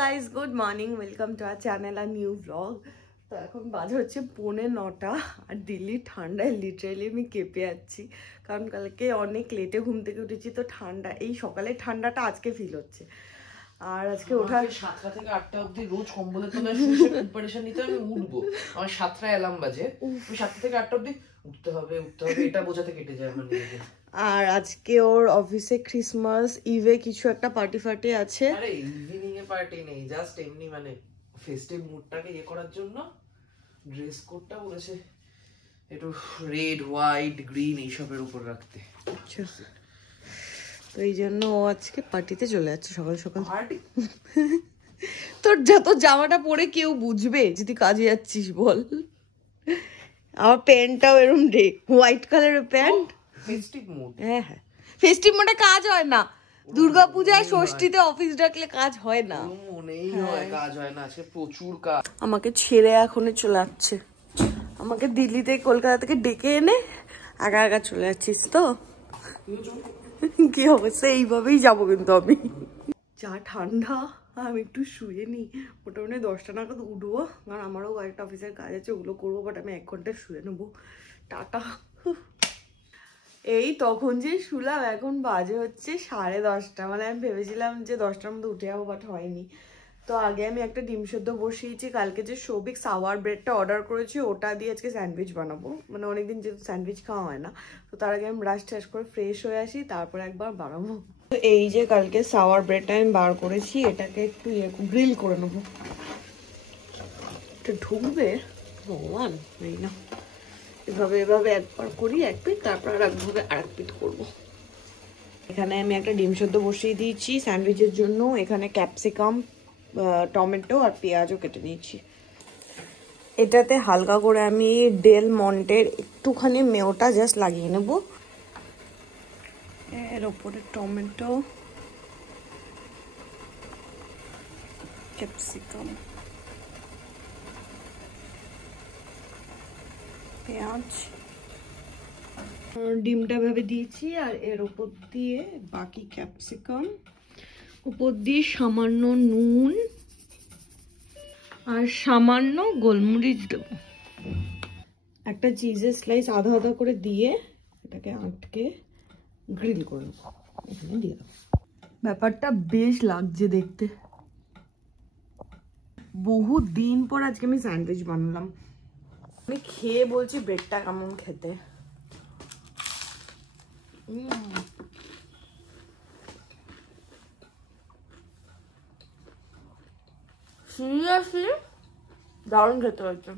Guys, good morning, welcome to our channel আর new blog. তো এখন বাজে হচ্ছে 9:45 আর দিল্লির ঠান্ডায় লিটারালি আমি কেঁপে যাচ্ছি, কারণ কালকে অনেক লেটে ঘুম থেকে উঠেছি। তো ঠান্ডা, এই সকালের ঠান্ডাটা আজকে ফিল হচ্ছে। আর আজকে ওঠার 7টা থেকে 8টা অবধি রোজ কম্বলের তলায় প্রিপারেশন নিতে আমি উঠবো। আমার 7টায় অ্যালার্ম বাজে, আমি 7টা থেকে 8টা অবধি উঠতে হবে এটা বোঝাতে কেটে যায় আমার নিজেকে। আর আজকে ওর অফিসে ক্রিসমাস ইভে কিছু একটা পার্টি আছে। আরে ইভিনিং এ পার্টি নেই, জাস্ট এমনি মানে ফেস্টিভ মুডটাকে ইয়ে করার জন্য ড্রেস কোডটা বলেছে একটু রেড হোয়াইট গ্রিন এইসবের উপর রাখতে। আচ্ছা, তো এই জন্য ও আজকে পার্টিতে চলে যাচ্ছে সকাল সকাল। তোর যত জামাটা পরে কেউ বুঝবে যদি কাজে যাচ্ছিস বল? আমার প্যান্টটাও এরকম রে, হোয়াইট কালারের প্যান্ট। ফেস্টিভ মুড, হ্যাঁ হ্যাঁ, ফেস্টিভ মোডে কাজ হয় না। দুর্গাপূজায় ষষ্ঠীতে অফিস ডাকলে কাজ হয় না, মনেই হয় কাজ হয় না। আজকে প্রচুর কাজ। আমাকে ছেড়ে এখনই চলে যাচ্ছে, আমাকে দিল্লি থেকে কলকাতা থেকে ডেকে এনে একা একা চলে যাচ্ছিস তো? কি অবস্থা, এইভাবেই যাবো কিন্তু আমি। যা ঠান্ডা, আমি একটু শুয়ে নিই, মোটামুটি 10টা নাগাদ উঠবো, কারণ আমারও কয়েকটা অফিসের কাজ আছে, ওগুলো করবো। বাট আমি 1 ঘন্টা শুয়ে নেবো। টাটা। এই তখন যে শুলাম, এখন বাজে হচ্ছে 10:30। মানে আমি ভেবেছিলাম যে 10টার মধ্যে উঠে যাবো, বাট হয়নি। তো আগে আমি একটা ডিম সেদ্ধ বসিয়েছি। কালকে যে সৌভিক সাওয়ার ব্রেডটা অর্ডার করেছি, ওটা দিয়ে আজকে স্যান্ডউইচ বানাবো। মানে অনেকদিন যেহেতু স্যান্ডউইচ খাওয়া হয় না, তো তার আগে আমি ব্রাশ ট্রাশ করে ফ্রেশ হয়ে আসি, তারপর একবার বানাবো। তো এই যে কালকে সাওয়ার ব্রেডটা আমি বার করেছি, এটাকে একটু গ্রিল করে নেবো। এটা ঢুকবে ভগবান, এই না, এভাবে একবার করি এক পিঠ, তারপর আর একভাবে আর এক পিঠ করবো। এখানে আমি একটা ডিম সেদ্ধ বসিয়ে দিয়েছি স্যান্ডউইচের জন্য। এখানে ক্যাপসিকাম, টমেটো আর পেঁয়াজও কেটে নিয়েছি। এটাতে হালকা করে আমি ডেল মন্টের একটুখানি মেয়োটা জাস্ট লাগিয়ে নেব। এর ওপরে টমেটো, ক্যাপসিকাম, পেঁয়াজ, ডিমটা ভেবে দিয়েছি। আর এর ওপর দিয়ে বাকি ক্যাপসিকাম, উপর দিয়ে সামান্য নুন আর সামান্য গোলমরিচ দেব। একটা চিজের স্লাইস আধা আধা করে দিয়ে এটাকে আটকে গ্রিল করে নেব, এখানে দিয়ে দেবো। ব্যাপারটা বেশ লাগছে দেখতে। বহু দিন পর আজকে আমি স্যান্ডউইচ বানালাম। আমি খেয়ে বলছি ব্রেডটা কেমন খেতে। সিরিয়াসলি দারুণ খেতে হয়েছে,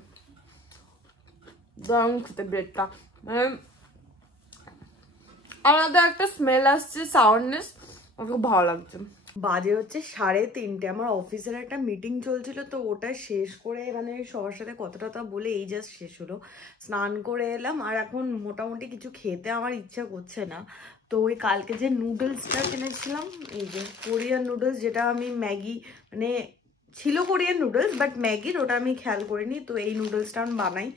দারুণ খেতে ব্রেডটা। মানে আলাদা একটা স্মেল আসছে, সাউন্ডনেস, আমার খুব ভালো লাগছে। বাজে হচ্ছে 3:30। আমার অফিসের একটা মিটিং চলছিল, তো ওটা শেষ করে মানে সবার সাথে কথা বলে এই জাস্ট শেষ হলো। স্নান করে এলাম, আর এখন মোটামুটি কিছু খেতে আমার ইচ্ছা করছে না। তো ওই কালকে যে নুডলসটা কিনেছিলাম, এই যে কোরিয়ান নুডলস, যেটা আমি ম্যাগি মানে ছিল কোরিয়ান নুডলস বাট ম্যাগির, ওটা আমি খেয়াল করিনি। তো এই নুডলসটা আমি বানাই,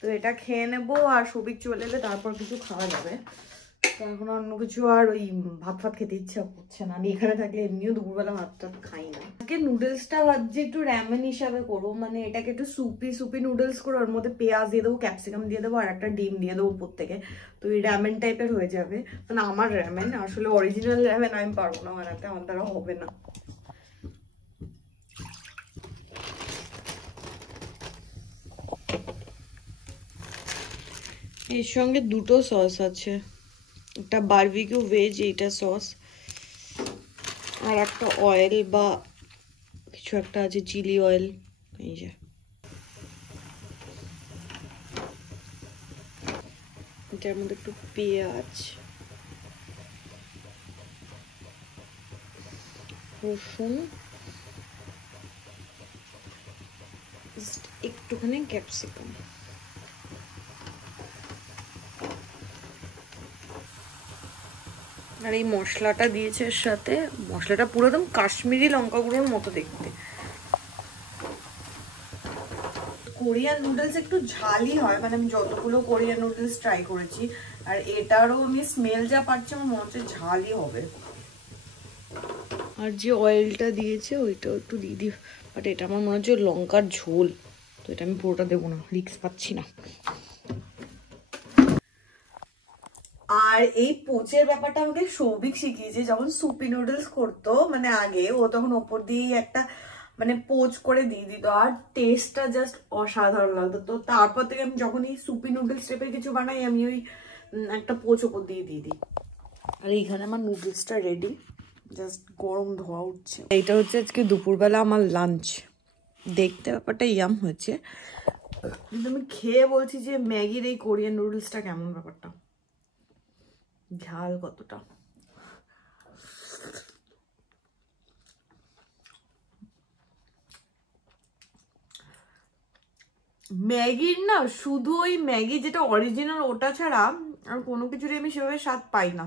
তো এটা খেয়ে নেবো। আর সবিক চলে এলে তারপর কিছু খাওয়া যাবে। এখন অন্য কিছু আর ওই ভাত খেতে ইচ্ছা করছে না। আমি এখানে থাকলে এমনিও দুপুরবেলা ভাতটা খাই না। আজকে নুডলসটা ভাবছি একটু র্যামেন হিসাবে করবো, মানে এটাকে একটু সুপি নুডলস করে ওর মধ্যে পেঁয়াজ দিয়ে দেবো, ক্যাপসিকাম দিয়ে দেবো, আর একটা ডিম দিয়ে দেবো উপর থেকে। তো এই র্যামেন টাইপের হয়ে যাবে। মানে আমার র্যামেন, আসলে অরিজিনাল র্যামেন আমি পারবো না বানাতে, আমার দ্বারা হবে না। এর সঙ্গে দুটো সস আছে, একটা বারবিকিউ ভেজ এইটা সস, আর একটা অয়েল বা কিছু একটা আছে, চিলি অয়েল। এই যে এটার মধ্যে একটু পেঁয়াজ, রসুন, একটুখানি ক্যাপসিকাম। আর এই মশলাটা দিয়েছে এর সাথে। মশলাটা পুরো একদম কাশ্মীরি লঙ্কা গুঁড়োর মতো দেখতে। কোরিয়ান নুডলস একটু ঝালই হয়, মানে আমি যতগুলো কোরিয়ান নুডলস ট্রাই করেছি, আর এটারও আমি স্মেল যা পাচ্ছি আমার মনে হচ্ছে ঝালই হবে। আর যে অয়েলটা দিয়েছে ওইটাও একটু দিয়ে দিই, বাট এটা আমার মনে হচ্ছে লঙ্কার ঝোল, তো এটা আমি পুরোটা দেবো না, রিস্ক পাচ্ছি না। আর এই পোচের ব্যাপারটা আমাকে সৌভিক শিখিয়েছে, যখন সুপি নুডলস করতো মানে আগে, ও তখন ওপর দিয়ে একটা মানে পোচ করে দিয়ে দিত, আর টেস্টটা জাস্ট অসাধারণ লাগতো। তো তারপর থেকে আমি যখন এই সুপি নুডলস টাইপের কিছু বানাই, আমি ওই একটা পোচ ওপর দিয়ে দিই। আর এইখানে আমার নুডলসটা রেডি, জাস্ট গরম ধোয়া উঠছে। এইটা হচ্ছে আজকে দুপুরবেলা আমার লাঞ্চ। দেখতে ব্যাপারটা ইয়াম হয়েছে, কিন্তু আমি খেয়ে বলছি যে ম্যাগির এই কোরিয়ান নুডলসটা কেমন, ব্যাপারটা ঝাল কতটা। ম্যাগির না শুধু ওই ম্যাগি যেটা অরিজিনাল ওটা ছাড়া আর কোনো কিছুরই আমি সেভাবে স্বাদ পাই না।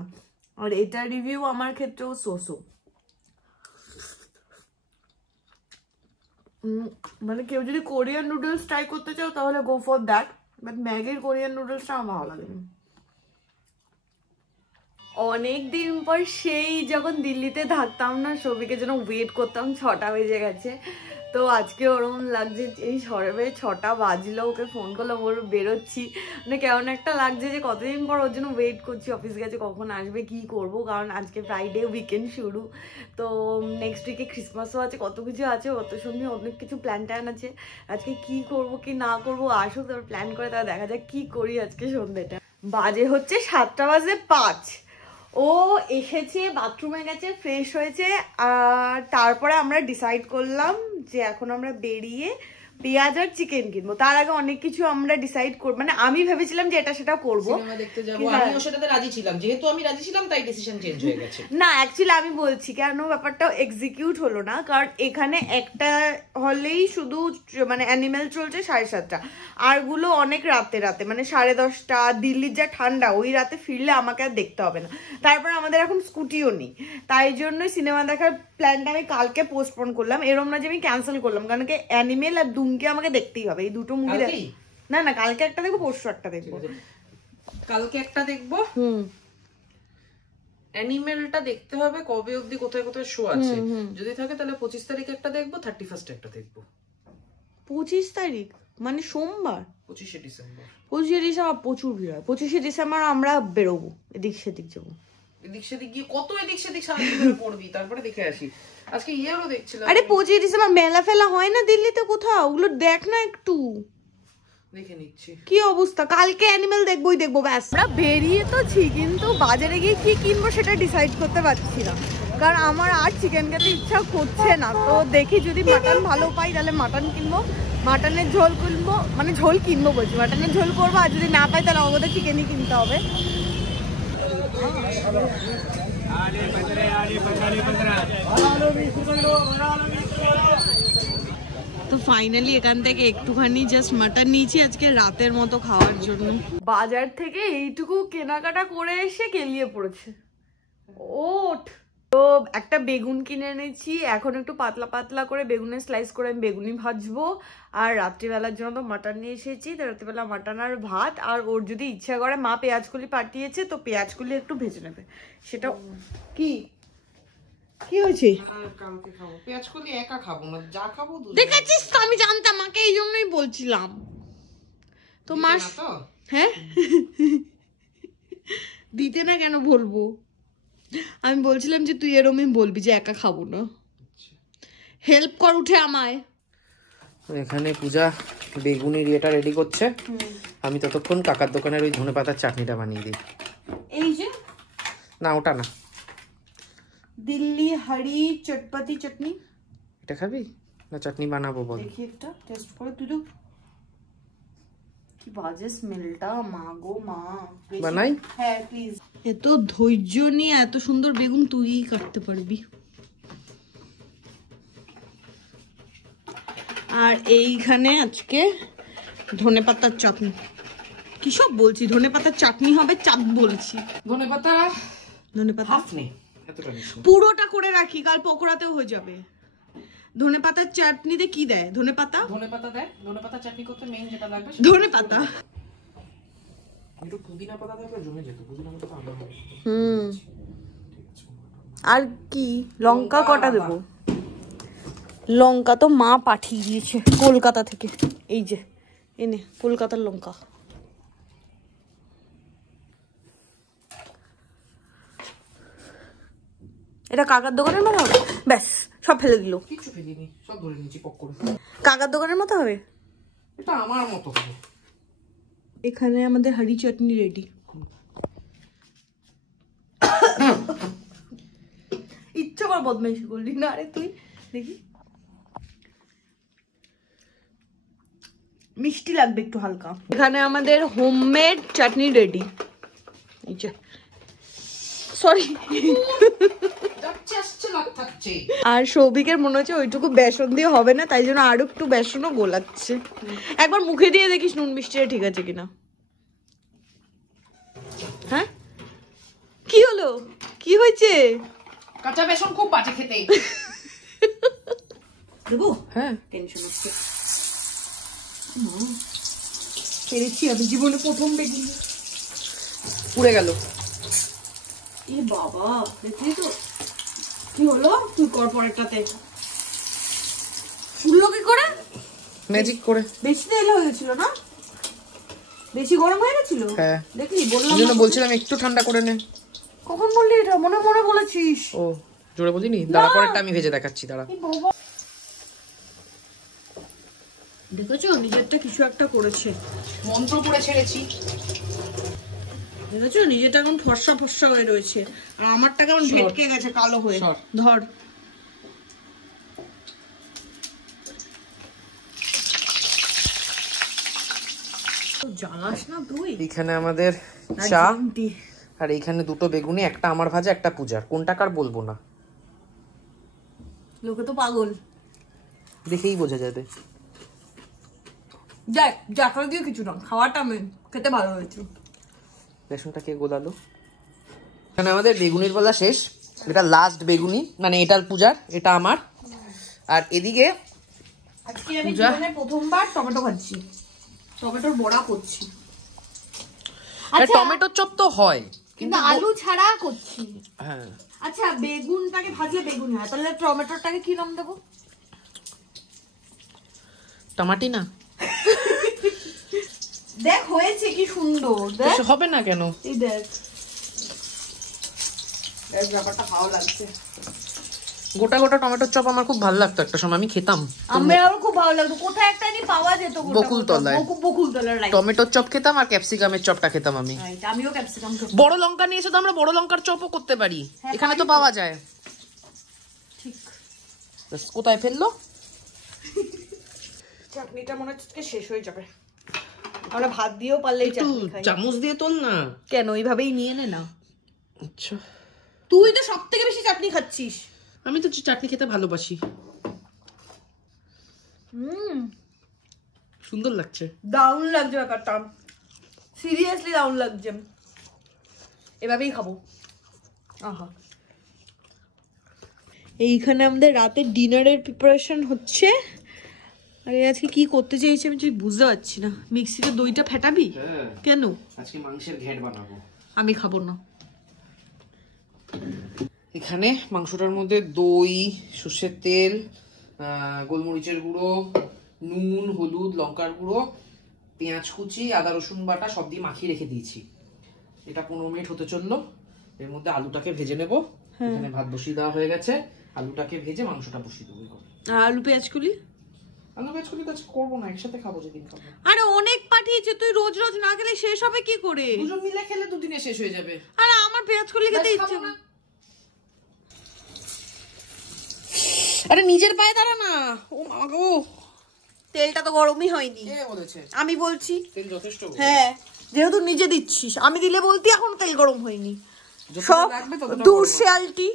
আর এটা রিভিউ আমার ক্ষেত্রেও সোসো, মানে কেউ যদি কোরিয়ান নুডলস ট্রাই করতে চাও তাহলে গো ফর দ্যাট, বাট ম্যাগির কোরিয়ান নুডলসটা আমার ভালো লাগে। অনেক দিন পর সেই যখন দিল্লিতে থাকতাম না, সবিকে যেন ওয়েট করতাম, 6টা বেজে গেছে। তো আজকে ওরকম লাগছে, এই সরবে 6টা বাজলো, ওকে ফোন করলাম, ওর বেরোচ্ছি, মানে কেমন একটা লাগছে যে কতদিন পর ওর জন্য ওয়েট করছি, অফিস গেছে কখন আসবে কি করব, কারণ আজকে ফ্রাইডে উইকেন্ড শুরু, তো নেক্সট উইকে ক্রিসমাসও আছে, কত কিছু আছে, অত সঙ্গে অনেক কিছু প্ল্যান ট্যান আছে। আজকে কি করব কি না করব, আসুক তারপর প্ল্যান করে, তারা দেখা যাক কি করি আজকে সন্ধ্যেটা। বাজে হচ্ছে 7:05। ও এসেছে, বাথরুমে গেছে, ফ্রেশ হয়েছে, আর তারপরে আমরা ডিসাইড করলাম যে এখন আমরা বেরিয়ে পেঁয়াজ আর চিকেন কিনবো। তার আগে অনেক কিছু আমরা ডিসাইড করব, মানে আমি ভেবেছিলাম যে এটা সেটা করব, সিনেমা দেখতে যাব, আমি ওর সাথে রাজি ছিলাম, যেহেতু আমি রাজি ছিলাম তাই ডিসিশন চেঞ্জ হয়ে গেছে। না অ্যাকচুয়ালি আমি বলছি কেন ব্যাপারটা এক্সিকিউট হলো না, কারণ এখানে একটা হলেই শুধু মানে অ্যানিমেল চলছে 7:30, আরগুলো অনেক রাতে রাতে, মানে 10:30, দিল্লির যা ঠান্ডা, ওই রাতে ফিরলে আমাকে আর দেখতে হবে না। তারপর আমাদের এখন স্কুটিও নেই, তাই জন্য সিনেমা দেখার প্ল্যানটা আমি কালকে পোস্টপোন করলাম। এরম না যে আমি ক্যান্সেল করলাম, কারণ কি অ্যানিমেল আর দুমকে আমাকে দেখতেই হবে, এই দুটো মুভি। না না, কালকে একটা দেখবো, পরশু একটা দেখবো। কালকে একটা দেখবো, অ্যানিমেলটা দেখতে হবে কবে অবধি কোথায় কোথায় শো আছে, যদি থাকে তাহলে 25 তারিখে একটা দেখবো, 31 একটা দেখবো। 25 তারিখ মানে সোমবার? 25শে ডিসেম্বর। 25শে ডিসেম্বর প্রচুর ভিড় হয়। 25শে ডিসেম্বর আমরা বেরোবো, এদিক সেদিক যাবো। এদিক সেদিক গিয়ে কত এদিক সেদিক সারাদিন ধরে পড়বি, তারপরে দেখে আসি। আজকে ইয়েরও দেখছিলাম। আরে 25 ডিসেম্বর মেলা ফেলা হয় না দিল্লিতে কোথাও? ওগুলো দেখ না একটু, দেখে নিচ্ছি কি অবস্থা। কালকে অ্যানিমেল দেখবোই দেখবো, ব্যাস। আমরা বেরিয়ে তো ছি, কিন্তু বাজারে গিয়ে কি কিনবো সেটা ডিসাইড করতে পারছি না, কারণ আমার আর চিকেন খেতে ইচ্ছা করছে না। তো দেখি যদি মাটন ভালো পাই তাহলে মাটন কিনবো, মাটনের ঝোল কিনবো, মানে ঝোল কিনবো বলছি, মাটনের ঝোল করবো, আর যদি না পাই তাহলে আমাদের চিকেনই কিনতে হবে। তো ফাইনালি এখান থেকে একটুখানি জাস্ট মাটন নিয়েছি আজকে রাতের মতো খাওয়ার জন্য। বাজার থেকে এইটুকু কেনাকাটা করে এসে কেলিয়ে পড়েছে। ওঠ, তো একটা বেগুন কিনে এনেছি, এখন একটু পাতলা পাতলা করে বেগুনের স্লাইস করে আমি বেগুনি ভাজবো। আর রাত্রিবেলার জন্য তো মাটন নিয়ে এসেছি, তো রাত্রিবেলা মাটন আর ভাত। আর ওর যদি ইচ্ছা করে, মা পেঁয়াজকলি পাঠিয়েছে, তো পেঁয়াজকলি একটু ভেজে নেবে, সেটা কি কি হয়েছে? কালকে খাবো পেঁয়াজকলি, একা খাবো না, যা খাবো দেখেছিস তো, আমি জানতাম, মাকে এই জন্যই বলছিলাম তো। মাস হ্যাঁ দিতে না কেন বলবো, আমি বলছিলাম যে তুই এরমই বলবি যে একা খাবো না, হেল্প কর উঠে আমায়। এখানে পূজা বেগুনির ইয়েটা রেডি করছে, আমি ততক্ষণ কাকার দোকানের ওই ধনেপাতার চাটনিটা বানিয়ে দিই। এই যে না ওটা না, দিল্লি হাড়ি চটপটি চাটনি। এটা খাবি না? চাটনি বানাবো বল, দেখি একটা টেস্ট করে। তুই তো কি বাজে স্মেলটা, মা গো মা। বানাই? হ্যাঁ প্লিজ। এত ধৈর্য নিয়ে এত সুন্দর বেগুন তুইই কাটতে পারবি। আর এইখানে আজকে ধনেপাতার চাটনি, কি সব বলছি, ধনেপাতার চাটনি হবে, চাপ বলছি। ধনেপাতা হাফ নেই, এতটা নিস না, পুরোটা করে রাখি, কাল পকোড়াতেও হয়ে যাবে। ধনেপাতার চাটনিতে কি দেয়? ধনেপাতা, ধনেপাতা দেয়। ধনেপাতা চাটনি করতে মেইন যেটা লাগবে ধনেপাতা, একটু পুদিনা পাতা থাকলে জমে যেত, পুদিনা পাতা আলাদা হবে। আর কি লঙ্কা কটা দেবো? লঙ্কা তো মা পাঠিয়ে দিয়েছে কলকাতা থেকে, এই যে এনে কলকাতার লঙ্কা। এটা কাকার দোকানের মতো হবে? ব্যাস সব ফেলে দিল। কিছু ফেলিনি, সব ধরে নিয়েছি পক করে। কাকার দোকানের মতো হবে? এটা আমার মতো হবে। এখানে আমাদের হাঁড়ি চাটনি রেডি। ইচ্ছা করে বদমাইশি করলি না আরে তুই। দেখি মিষ্টি লাগবে একটু হালকা। এখানে আমাদের হোমমেড চাটনি রেডি। এই যে সরি, আর সৌভিকের মনে হচ্ছে ওইটুকু বেসন দিয়ে হবে না, তাই জন্য আরো একটু বেসনও গোলাচ্ছে। একবার মুখে দিয়ে দেখিস নুন মিষ্টিটা ঠিক আছে কিনা। হ্যাঁ কি হলো, কি হয়েছে? কাঁচা বেসন খুব বাজে খেতে। দেবো? হ্যাঁ টেনশন হচ্ছে। পেরেছি আমি জীবনে প্রথম বেগুন। পুড়ে গেল। এ বাবা দেখলি তো কি হলো? তুই কর পরেরটাতে। পুড়লো কি করে? ম্যাজিক করে। বেশি তেল হয়ে গেছিল না? বেশি গরম হয়ে গেছিল? হ্যাঁ দেখলি বললাম, জন্য বলছিলাম একটু ঠান্ডা করে নে। কখন বললি এটা? মনে মনে বলেছিস। ও জোরে বলিনি, দাঁড়া পরেরটা আমি ভেজে দেখাচ্ছি, দাঁড়া। দেখেছো নিজেরটা কিছু একটা করেছে, মন্ত্র পড়ে ছেড়েছি। দেখেছো নিজেটা এখন ফর্সা ফর্সা হয়ে রয়েছে, আর আমারটা কেমন ভেটকে গেছে কালো হয়ে। ধর জ্বালাস না তুই। এখানে আমাদের চা, আর এইখানে দুটো বেগুনি, একটা আমার ভাজা একটা পূজার। কোনটা কার বলবো না, লোকে তো পাগল, দেখেই বোঝা যাবে। দেখ জাকার দিয়ে কিছু না, খাওয়াটা মেন, খেতে ভালো হয়েছে। বেসনটা কে গোলালো? এখানে আমাদের বেগুনির বলা শেষ। এটা লাস্ট বেগুনি, মানে এটা পূজার, এটা আমার। আর এদিকে আজকে আমি জীবনে প্রথমবার টমেটো খাচ্ছি, টমেটোর বড়া করছি। টমেটো চপ তো হয় কিন্তু আলু ছাড়া করছি। হ্যাঁ আচ্ছা বেগুনটাকে ভাজলে বেগুন হয়, তাহলে টমেটোটাকে কি নাম দেবো? টমাটি না? দেখ হয়েছে কি সুন্দর, দেখ হবে না কেন? এই দেখ, দেখ ব্যাপারটা ভালো লাগছে। গোটা গোটা টমেটোর চপ আমার খুব ভালো লাগতো একটা সময়, আমি খেতাম। আমারও খুব ভালো লাগতো। কোথায় একটা নি পাওয়া যেত? বকুলতলায়। বকুলতলার রাইট। টমেটোর চপ খেতাম আর ক্যাপসিকামের চপটা খেতাম আমি। আমিও ক্যাপসিকাম খেতাম। বড় লঙ্কা নিয়ে এসে তো আমরা বড় লঙ্কার চপও করতে পারি, এখানে তো পাওয়া যায়। ঠিক কোথায় ফেললো? চাটনিটা মনে হচ্ছে শেষ হয়ে যাবে। আমরা ভাত দিয়েও পারলেই চাটনি খাই। চামচ দিয়ে তোল না কেন, এইভাবেই নিয়ে নে না। আচ্ছা তুই তো সবথেকে বেশি চাটনি খাচ্ছিস। আমি তো চাটনি খেতে ভালোবাসি। সুন্দর লাগছে, দারুণ লাগছে ব্যাপারটা, সিরিয়াসলি দারুণ লাগছে। এভাবেই খাবো। আহা, এইখানে আমাদের রাতে ডিনারের প্রিপারেশন হচ্ছে। আরে আজকে কি করতে চাইছি আমি ঠিক বুঝতে পারছি না। মিক্সিতে দইটা ফেটাবি কেন? আজকে মাংসের ঘ্যাট বানাবো। আমি খাবো না। এখানে মাংসটার মধ্যে দই, সর্ষের তেল, গোলমরিচের গুঁড়ো, নুন, হলুদ, লঙ্কার গুঁড়ো, পেঁয়াজ কুচি, আদা রসুন বাটা সব দিয়ে মাখিয়ে রেখে দিয়েছি। এটা 15 মিনিট হতে চললো। এর মধ্যে আলুটাকে ভেজে নেবো। এখানে ভাত বসিয়ে দেওয়া হয়ে গেছে, আলুটাকে ভেজে মাংসটা বসিয়ে দেবো। আর আলু পেঁয়াজ কুলি? আলু পেঁয়াজ কুলি কাজ করবো না, একসাথে খাবো যেদিন খাবো। আরে অনেক পাঠিয়েছে, তুই রোজ রোজ না খেলে শেষ হবে কি করে? দুজন মিলে খেলে দুদিনে শেষ হয়ে যাবে। আরে আমার পেঁয়াজ কুলি খেতে ইচ্ছে না। আরে নিজের পায়ে দাঁড়া না। ও মা গো, তেলটা তো গরমই হয়নি। কে বলেছে? আমি বলছি। তেল যথেষ্ট। হ্যাঁ যেহেতু নিজে দিচ্ছিস, আমি দিলে বলতি এখন তেল গরম হয়নি। সব দুর্শিয়ালটি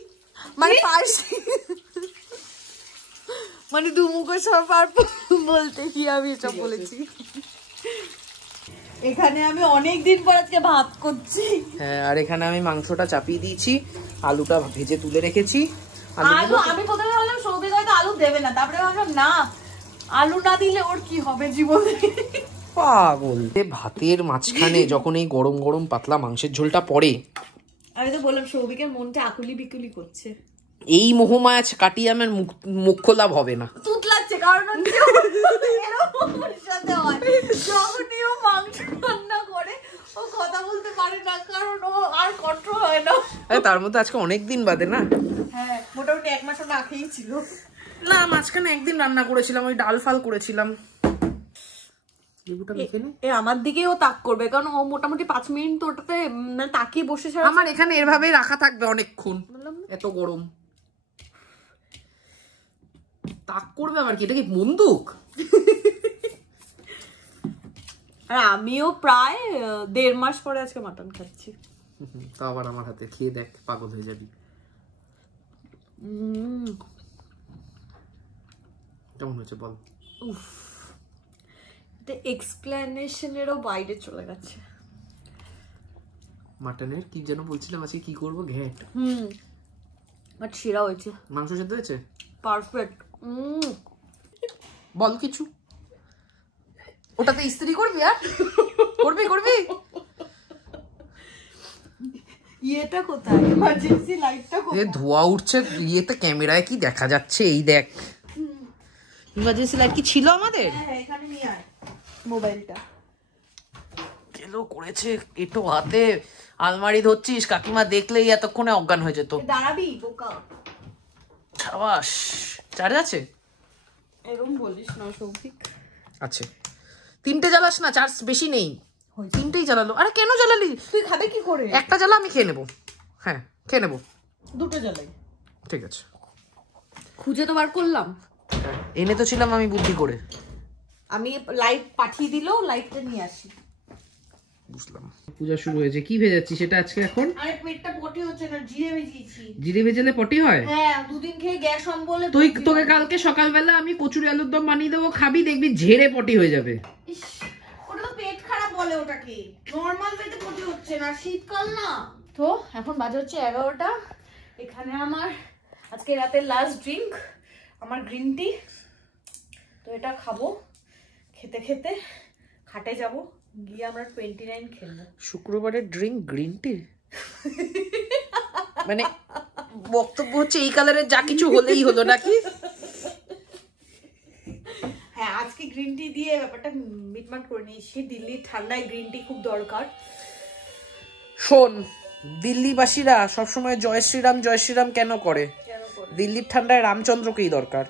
মানে পার্সি, মানে দুমুখো সব বলতে কি আমি এসব বলেছি। এখানে আমি অনেকদিন পর আজকে ভাত করছি। হ্যাঁ আর এখানে আমি মাংসটা চাপিয়ে দিয়েছি, আলুটা ভেজে তুলে রেখেছি। আলু আমি প্রথমে ভাবলাম সৌভিক হয়তো আলু দেবে না, তারপরে ভাবলাম না আলু না দিলে ওর কি হবে জীবনে। পাগল, ভাতের মাঝখানে যখন এই গরম গরম পাতলা মাংসের ঝোলটা পড়ে, আমি তো বললাম সৌভিকের মনটা আকুলি বিকুলি করছে। এই মোহমায়া কাটিয়ে আমার মুখ্য লাভ হবে না। তুত লাগছে কারণ হচ্ছে এরকম সাথে হয় যখনই ও মাংস রান্না করে ও কথা বলতে পারে না, কারণ ও আর কন্ট্রোল হয় না। তার মধ্যে আজকে অনেকদিন বাদে না, হ্যাঁ মোটামুটি 1 মাসও না খেয়েই ছিল। না মাঝখানে একদিন রান্না করেছিলাম, ওই ডাল ফাল করেছিলাম। আমার দিকেই ও তাক করবে, কারণ ও মোটামুটি 5 মিনিট ওটাতে তাকিয়ে বসে ছাড়া। আমার এখানে এভাবেই রাখা থাকবে অনেকক্ষণ, এত গরম। তাক করবে আবার কি, এটা কি বন্দুক? আর আমিও প্রায় 1.5 মাস পরে আজকে মাটন খাচ্ছি। তা আবার আমার হাতে খেয়ে দেখ, পাগল হয়ে যাবি। কেমন হয়েছে বল? উফ, এটা এক্সপ্লেনেশনেরও বাইরে চলে গেছে। মাটনের কি যেন বলছিলাম, আজকে কি করবো? ঘ্যাট। বাট সেরা হয়েছে। মাংস সেদ্ধ হয়েছে পারফেক্ট। বল কিছু। ওটাতে ইস্ত্রি করবি? আর করবি করবি? ইয়েটা কোথায়? ইমার্জেন্সি লাইটটা কোথায়? ধোয়া উঠছে ইয়েতে, ক্যামেরায় কি দেখা যাচ্ছে? এই দেখ, ইমার্জেন্সি লাইট কি ছিল আমাদের? হ্যাঁ এখানে নিয়ে আয় মোবাইলটা। কেলো করেছে এটো হাতে, আলমারি ধরছিস, কাকিমা দেখলেই এতক্ষণে অজ্ঞান হয়ে যেত। দাঁড়াবি বোকা। সাবাস। চার্জ আছে? এরকম বলিস না সৌভিক। আছে। 3টে জ্বালাস না, চার্জ বেশি নেই। 3টেই জ্বালালো। আরে কেন জ্বালালি? তুই খাবে কি করে? একটা জ্বালা, আমি খেয়ে নেবো। হ্যাঁ খেয়ে নেবো। 2টো জ্বালাই। ঠিক আছে। খুঁজে তো বার করলাম। এনে তো ছিলাম আমি বুদ্ধি করে। আমি লাইট পাঠিয়ে দিলো, লাইটটা নিয়ে আসি। বুঝলাম। পূজা শুরু হয়েছে, কি ভেজাচ্ছি সেটা আজকে এখন? আরে পেটটা পটি হচ্ছে না, জিরে ভেজিয়েছি। জিরে ভেজালে পটি হয়? হ্যাঁ 2 দিন খেয়ে গ্যাস হম বলে। তোকে কালকে সকালবেলা আমি কচুরি আলুর দম বানিয়ে দেবো, খাবি, দেখবি ঝেড়ে পটি হয়ে যাবে। ওটা তো পেট খারাপ বলে ওটাকে, নরমাল পেটে পটি হচ্ছে না, শীতকাল না তো। এখন বাজে হচ্ছে 11টা। এখানে আমার আজকে রাতের লাস্ট ড্রিঙ্ক, আমার গ্রিন টি। তো এটা খাবো, খেতে খেতে খাটে যাব, গিয়ে আমরা 29 খেলবো। শুক্রবারের ড্রিঙ্ক গ্রিন টি? মানে বক্তব্য হচ্ছে এই কালারের যা কিছু হলেই হলো নাকি? হ্যাঁ আজকে গ্রিন টি দিয়ে ব্যাপারটা মিটমাট করে নিয়েছি। দিল্লির ঠান্ডায় গ্রিন টি খুব দরকার। শোন, দিল্লিবাসীরা সবসময় জয় শ্রীরাম কেন করে? দিল্লির ঠান্ডায় রামচন্দ্রকেই দরকার।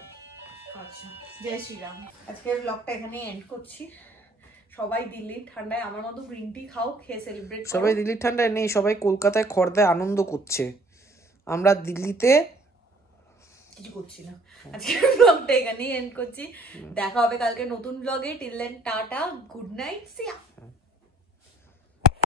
আচ্ছা জয় শ্রীরাম। আজকের ব্লগটা এখানেই এন্ড করছি। সবাই দিল্লির ঠান্ডায় আমার মতো গ্রিন টি খাও, খেয়ে সেলিব্রেট করো। সবাই দিল্লির ঠান্ডায় নেই, সবাই কলকাতায় খড়দায় আনন্দ করছে। আমরা দিল্লিতে কিছু করছি না। আজকের ব্লগটা এখানেই এন্ড করছি। দেখা হবে কালকে নতুন ব্লগে। Till then tata, good night, see you.